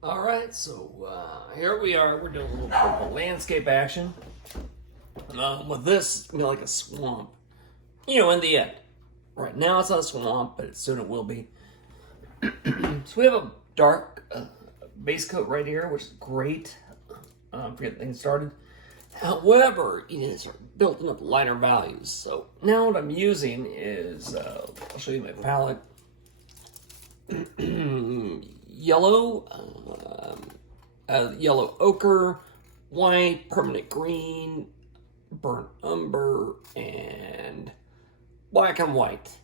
All right, so here we are. We're doing a little purple landscape action. With this, like a swamp. In the end. Right now it's not a swamp, but soon it will be. So we have a dark base coat right here, which is great for getting things started. However, you need to start building up lighter values. So now what I'm using is, I'll show you my palette. Yellow, yellow ochre, white, permanent green, burnt umber, and black and white.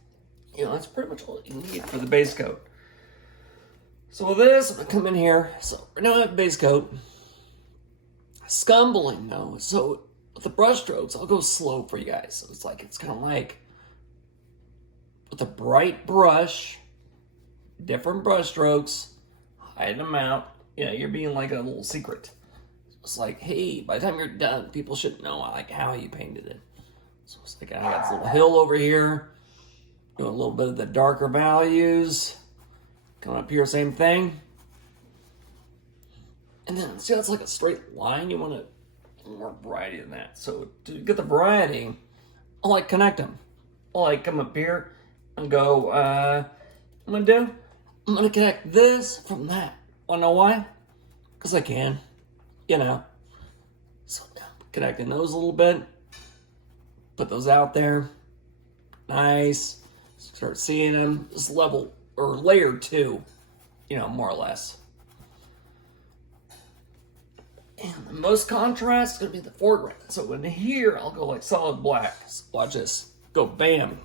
That's pretty much all you need for the base coat. So with this, I'm gonna come in here. So right now I have base coat. Scumbling though, so with the brush strokes, I'll go slow for you guys. So it's kind of like with a bright brush, different brush strokes, hide them out. You're being like a little secret. It's like, hey, by the time you're done, people should know how you painted it. So it's like I got this little hill over here, doing a little bit of the darker values. Coming up here, same thing. And then, see, that's like a straight line. You want more variety than that. So to get the variety, I connect them. I come up here and go, I'm going to connect this from that. Want to know why? Because I can, So now I'm connecting those a little bit. Put those out there. Nice. Start seeing them. This level, or layer 2, more or less. And the most contrast is going to be the foreground. So in here, I'll go like solid black. So watch this. Go bam.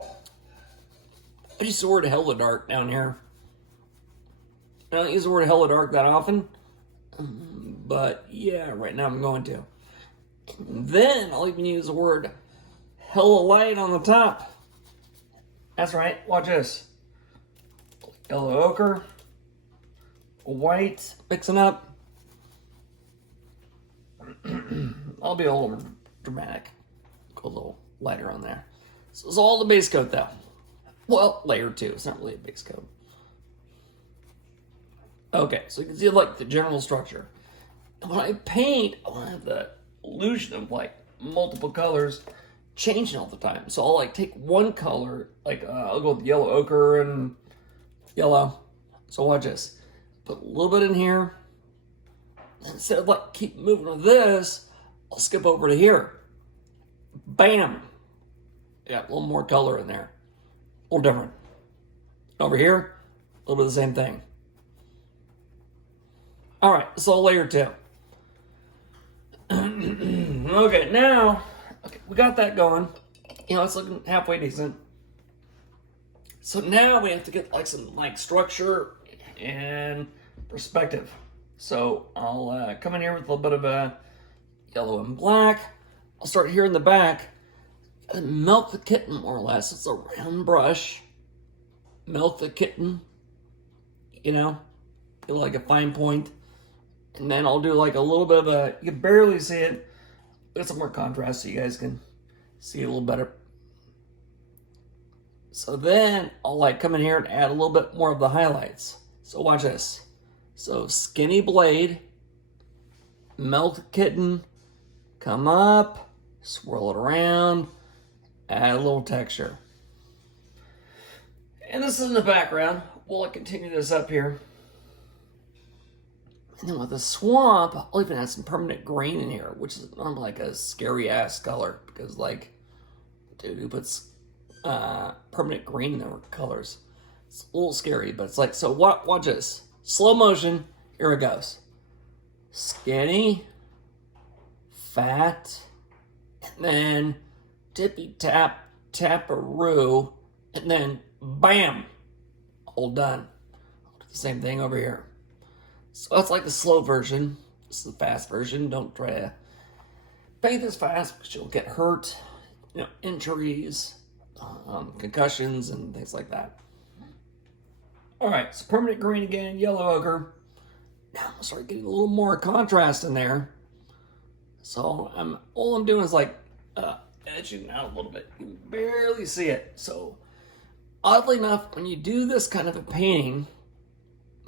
I use the word hella dark down here. I don't use the word hella dark that often. But yeah, right now I'm going to. And then I'll even use the word hella light on the top. That's right. Watch this. Yellow ochre. White. Mixing up. I'll be a little dramatic. Go a little lighter on there. So it's all the base coat though. Well, layer 2. It's not really a base coat. Okay, so you can see the general structure. And when I paint, I want to have the illusion of multiple colors changing all the time. So I'll take one color, I'll go with yellow ochre and yellow. So watch this. Put a little bit in here. Instead of keep moving with this, I'll skip over to here. Bam! Yeah, a little more color in there. A little different. Over here, a little bit of the same thing. All right, so layer 2. Okay, now, we got that going. It's looking halfway decent. So now we have to get some structure and perspective. So I'll come in here with a little bit of yellow and black. I'll start here in the back and melt the kitten more or less. It's a round brush. Melt the kitten, like a fine point. And then I'll do a little bit of you can barely see it. Get some more contrast so you guys can see it a little better. So then I'll come in here and add a little bit more of the highlights. So watch this. So skinny blade, melt kitten, come up, swirl it around, add a little texture. And this is in the background. We'll continue this up here. And then with the swamp, I'll even add some permanent green in here, which is normally a scary ass color because dude, who puts permanent green in their colors? It's a little scary, but it's so watch this. Slow motion, here it goes. Skinny, fat, and then tippy tap, taparoo, and then bam, all done. I'll do the same thing over here. So that's the slow version. This is the fast version. Don't try to paint this fast because you'll get hurt, injuries, concussions, and things like that. All right, so permanent green again, yellow ochre. Now I'm gonna start getting a little more contrast in there. So all I'm doing is edging out a little bit. You can barely see it. So oddly enough, when you do this kind of a painting,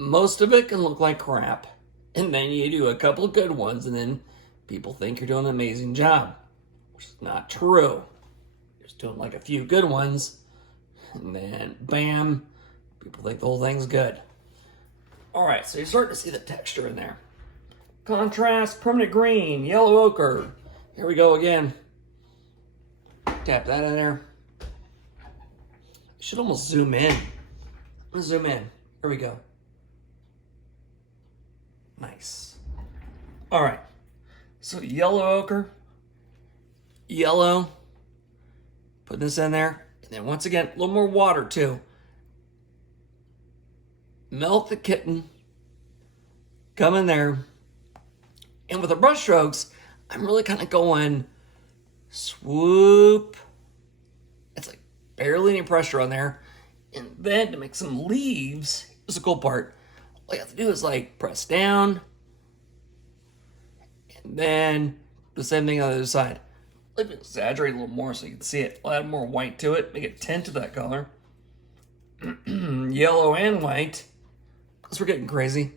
most of it can look like crap. And then you do a couple of good ones, and then people think you're doing an amazing job, which is not true. You're just doing like a few good ones, and then bam, people think the whole thing's good. All right, so you're starting to see the texture in there. Contrast, permanent green, yellow ochre. Here we go again. Tap that in there. Should almost zoom in. Let's zoom in. Here we go. Nice. All right. So yellow ochre, yellow. Put this in there. And then once again, a little more water too. Milk the kitten. Come in there. And with the brush strokes, I'm really kind of going swoop. It's like barely any pressure on there. And then to make some leaves, this is the cool part. All you have to do is like press down. And then the same thing on the other side. Let me exaggerate a little more so you can see it. I'll add more white to it, make it tint to that color. Yellow and white, because we're getting crazy.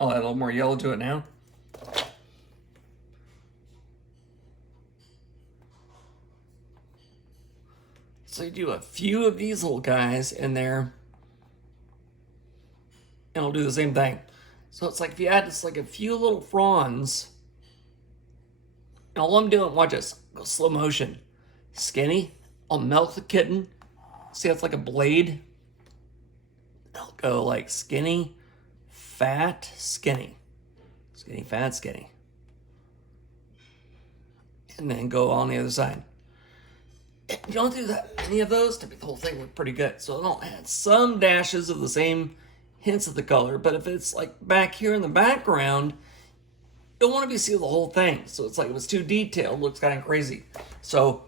I'll add a little more yellow to it now. So you do a few of these little guys in there, and I'll do the same thing. So it's like if you add just like a few little fronds, and all I'm doing, watch this, go slow motion. Skinny, I'll milk the kitten. See, it's like a blade. I'll go like skinny, fat, skinny. Skinny, fat, skinny. And then go on the other side. You don't do that many of those to make the whole thing look pretty good. So I'll add some dashes of the same hints of the color, but if it's like back here in the background, you don't want to be seeing the whole thing. So it's like if it's too detailed, it looks kind of crazy. So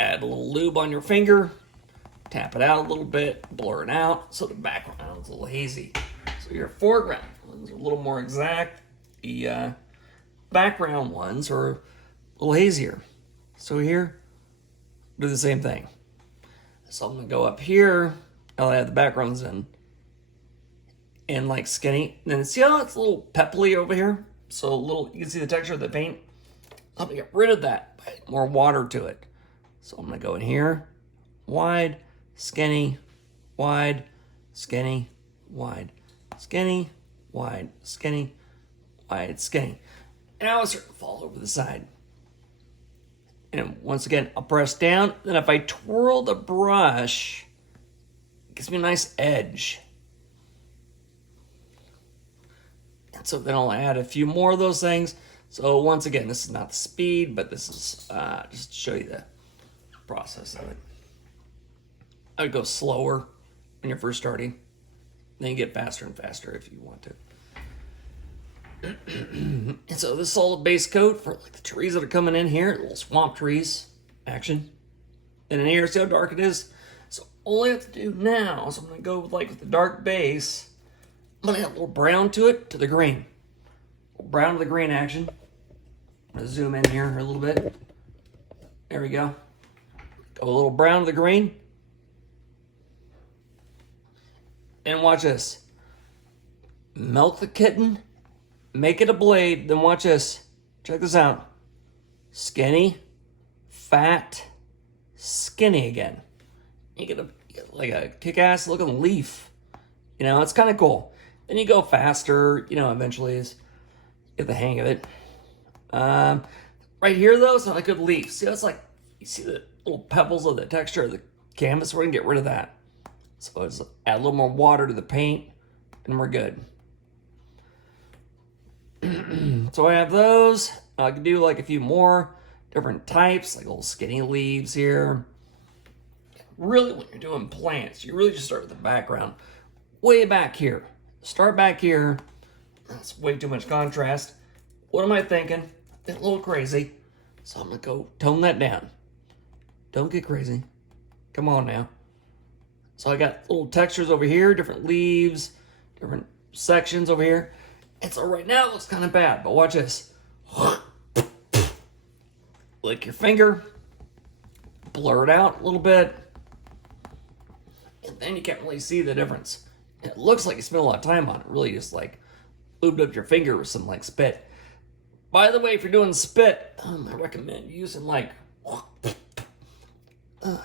add a little lube on your finger, tap it out a little bit, blur it out, so the background is a little hazy. So your foreground ones are a little more exact. The background ones are a little hazier. So here, do the same thing. So I'm gonna go up here, I'll add the backgrounds in. And like skinny. And then see how it's a little pebbly over here? So a little, you can see the texture of the paint. I'm gonna get rid of that, add more water to it. So I'm gonna go in here, wide, skinny, wide, skinny, wide, skinny, wide, skinny, wide, skinny. And now it's starting to fall over the side. And once again, I'll press down. Then if I twirl the brush, it gives me a nice edge. And so then I'll add a few more of those things. So once again, this is not the speed, but this is just to show you the process of it. I would go slower when you're first starting. Then you get faster and faster if you want to. And so this solid base coat for like the trees that are coming in here, little swamp trees action. And in here, see how dark it is? So all I have to do now is I'm gonna go with the dark base. I'm gonna add a little brown to it, to the green. A little brown to the green action. I'm gonna zoom in here a little bit. There we go. Go a little brown to the green. And watch this. Milk the kitten. Make it a blade, then watch this. Check this out. Skinny, fat, skinny again. You get like a kick-ass looking leaf. You know, it's kind of cool. Then you go faster, you know, eventually is get the hang of it. Right here though, it's not a good leaf. See, that's like, you see the little pebbles of the texture of the canvas? We're gonna get rid of that. So let's add a little more water to the paint and we're good. So I have those. I can do like a few more different types, like little skinny leaves here. Really, when you're doing plants, you really just start with the background. Way back here. Start back here. That's way too much contrast. What am I thinking? A little crazy. So I'm going to go tone that down. Don't get crazy. Come on now. So I got little textures over here, different leaves, different sections over here. And so right now it looks kind of bad, but watch this. Lick your finger. blur it out a little bit. And then you can't really see the difference. It looks like you spent a lot of time on it. Really just like lubed up your finger with some like spit. By the way, if you're doing spit, I recommend using like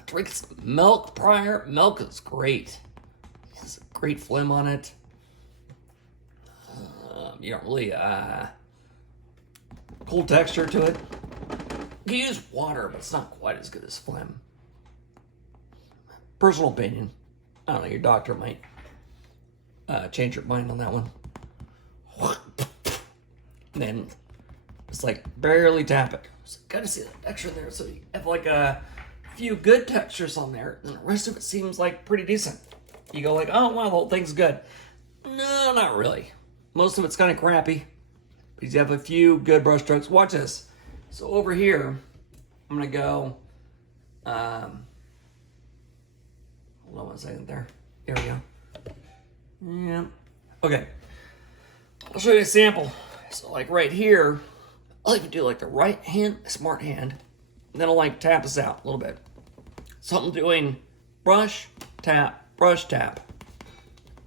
drink some milk prior. Milk is great. It has a great phlegm on it. You don't really cool texture to it. You can use water, but it's not quite as good as phlegm. Personal opinion. I don't know, your doctor might change your mind on that one. And then it's like barely tap it. So gotta see the texture there. So you have like a few good textures on there, and the rest of it seems like pretty decent. You go like, oh wow, the whole thing's good. No, not really. Most of it's kind of crappy. But you have a few good brush strokes. Watch this. So over here, I'm gonna go. Hold on 1 second there. There we go. Yeah. Okay. I'll show you a sample. So like right here, I'll even do like the right hand, smart hand, and then I'll like tap this out a little bit. So I'm doing brush, tap, brush, tap.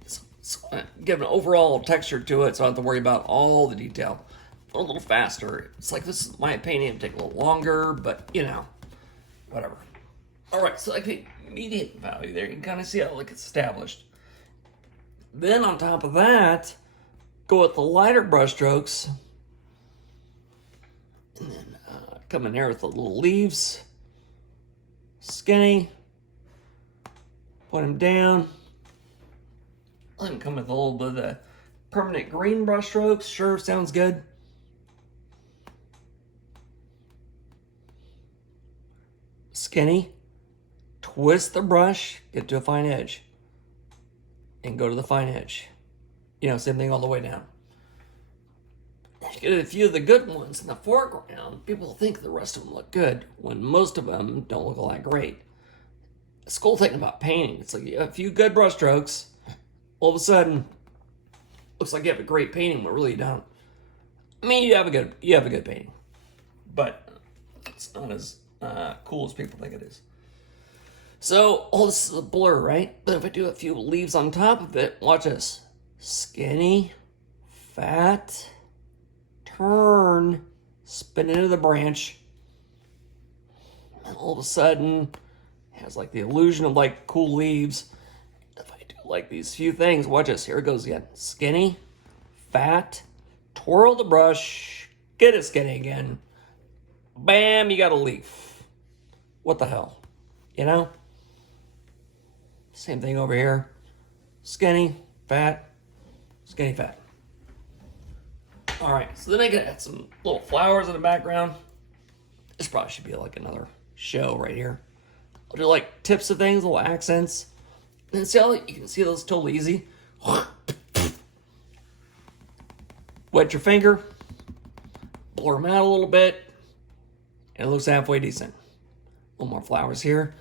So give an overall texture to it so I don't have to worry about all the detail. A little faster. It's like, this is my opinion, it'd take a little longer, but you know, whatever. Alright, so like the immediate value there, you can kind of see how like it's established. Then on top of that, go with the lighter brush strokes. And then come in there with the little leaves. Skinny. Put them down. Let them come with a little bit of the permanent green brush strokes. Sure, sounds good. Skinny. Twist the brush, get to a fine edge. And go to the fine edge. You know, same thing all the way down. If you get a few of the good ones in the foreground, people think the rest of them look good, when most of them don't look all that great. It's cool thing about painting. It's like you have a few good brush strokes, all of a sudden, looks like you have a great painting, but really you don't. I mean, you have a good painting, but it's not as cool as people think it is. So, all this is a blur, right? But if I do a few leaves on top of it, watch this. Skinny, fat, turn, spin into the branch. And all of a sudden, it has like the illusion of like cool leaves. If I do like these few things, watch this. Here it goes again. Skinny, fat, twirl the brush, get it skinny again. Bam, you got a leaf. What the hell? You know? Same thing over here. Skinny, fat, skinny, fat. Alright, so then I get some little flowers in the background. This probably should be like another show right here. I'll do like tips of things, little accents. And then see how you can see those totally easy. Wet your finger. Blur them out a little bit. And it looks halfway decent. A little more flowers here.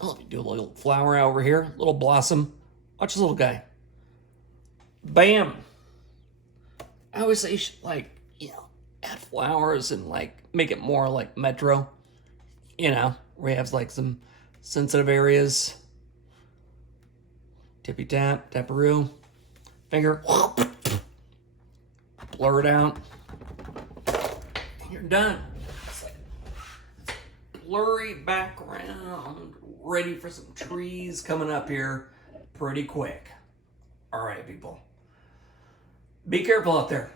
Oh, let me do a little flower over here. Little blossom. Watch this little guy. Bam. I always say you should, like, you know, add flowers and, like, make it more like Metro. You know, where you have, like, some sensitive areas. Tippy tap, taparoo. Finger. Blur it out. And you're done. It's like blurry background. Ready for some trees coming up here pretty quick. All right, people. Be careful out there.